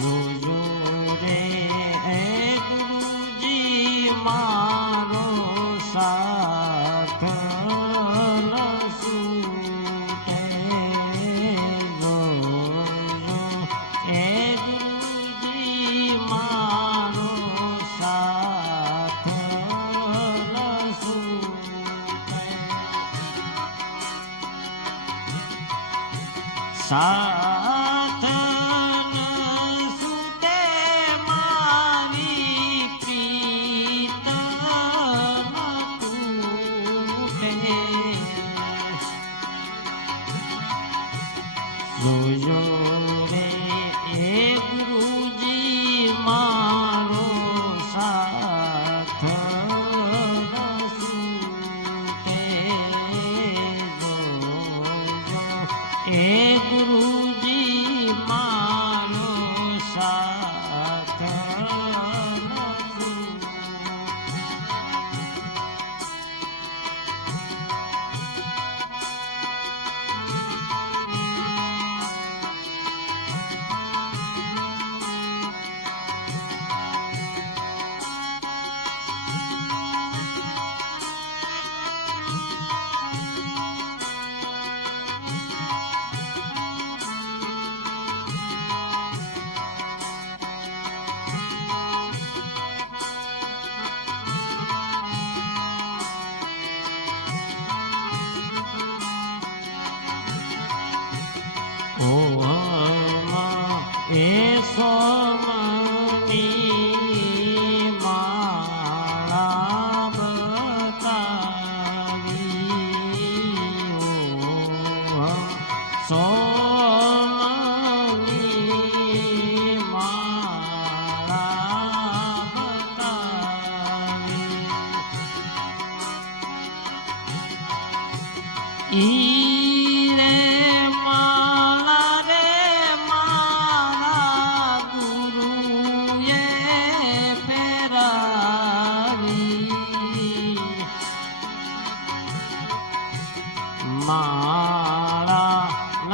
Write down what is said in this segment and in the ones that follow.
જોજો રે હે ગુરુજી મારો સાથ ન છૂટે. જોજો હે ગુરુજી મારો સાથ ન છૂટે. સાથ ન છૂટે મારી પ્રીત ન તૂટે. જોજો રે એ ગુરુજી મારો સાથ ન છૂટે. જોજો એ ગુરુજી મારો સાથ ન છૂટે. ઓહમાં એ સોમની માળા બતાવી. ઓહમ સોમની માળા બતાવી. ઈ રે માળા રે મારા ગુરુએ પહેરાવી. માળા ન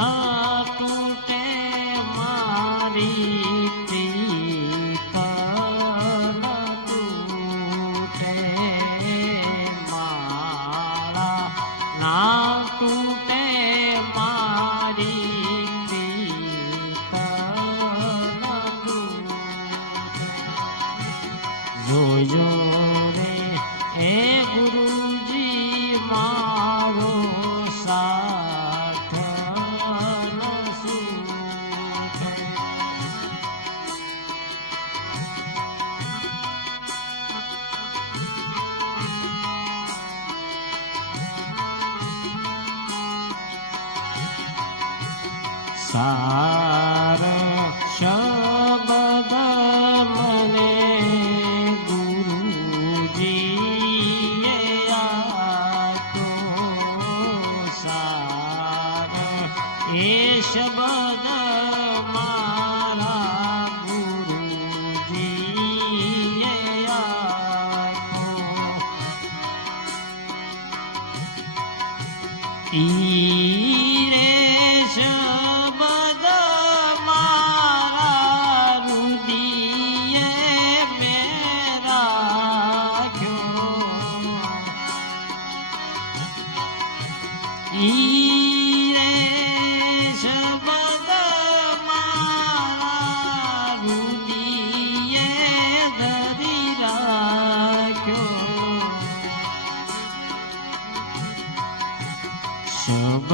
તૂટે મારી પ્રીત ન તૂટે. માળા ના તૂટે મારી પ્રીત ન તૂટે. જોજો રે એ ગુરુજી મારો સાથ ન છૂટે. સાર શબ્દ મને ગુરુજીએ આપ્યો. સાર એ શબ્દ મારા ગુરુજીએ આપ્યો. ઈ રે શબ્દ મારા રુદિયે મેં રાખ્યો. ઈ રે શબ્દ મારા રુદિયે ધરી રાખ્યો. શબ્દ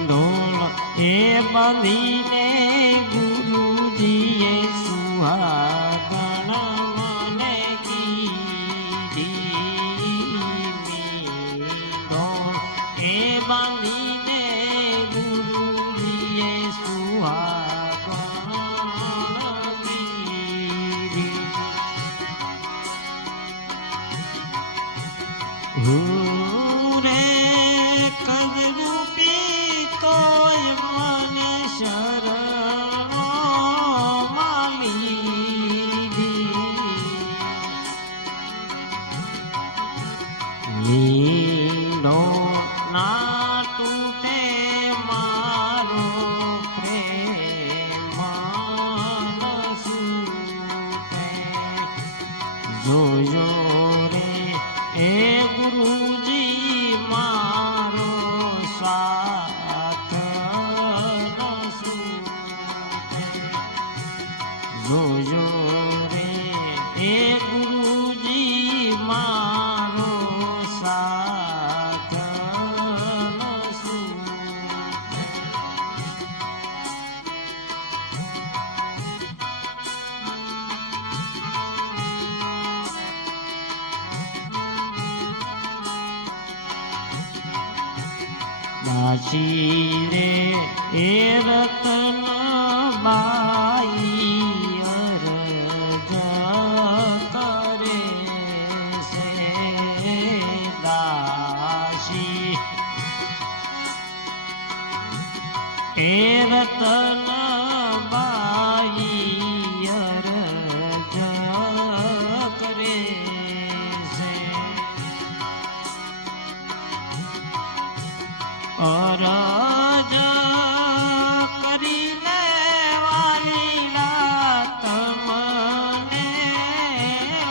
ઢોલ એ બાંધીને ગુરુજીએ સુહાગણ મને કીધી ઢોલ એ બાંધીને ગુરુજીએ સુહાગણ કીધી રે કજરૂપી તોય મને શરણો લીધો ના તૂટે મારો પ્રેમ સુટે જોજો રે એ ગુરુજી મારો સાથ જોજો રે એ ગુરુજી મારો સાથ દાસી રે એ રતન બાઈ અરજ કરે છે દાસી એ રતન બાઈ અરજ કરે છે અરજ કરીને વાલીલા તમને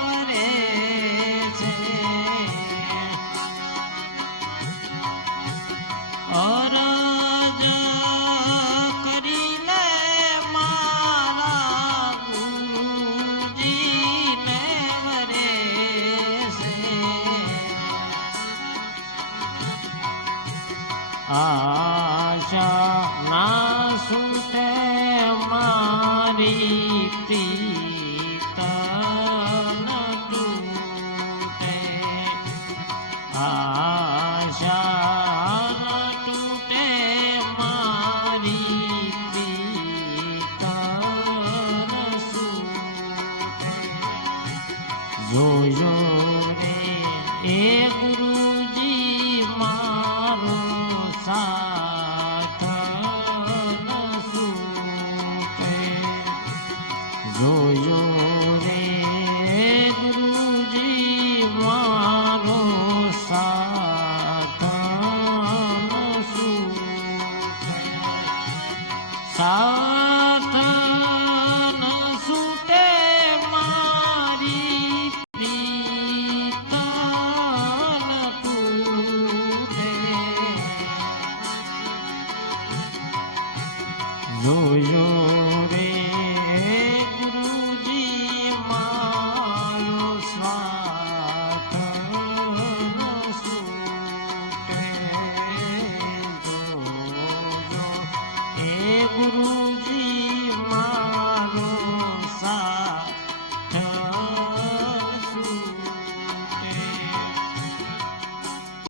વરે છે અરજ કરીને મારા ગુરુજીને વરે છે આશા ના સુતે મારી પ્રીત ન તૂટે આશા ન તૂટે મારી પ્રીત ન સૂટે જોજો રે એ ગુરુજી મારો સાથ ન સૂટે જોજો રે ગુરુજી મારો સાથ ન સૂટે સાથ ન સૂટે મારી પ્રીત ન તૂટે જોજો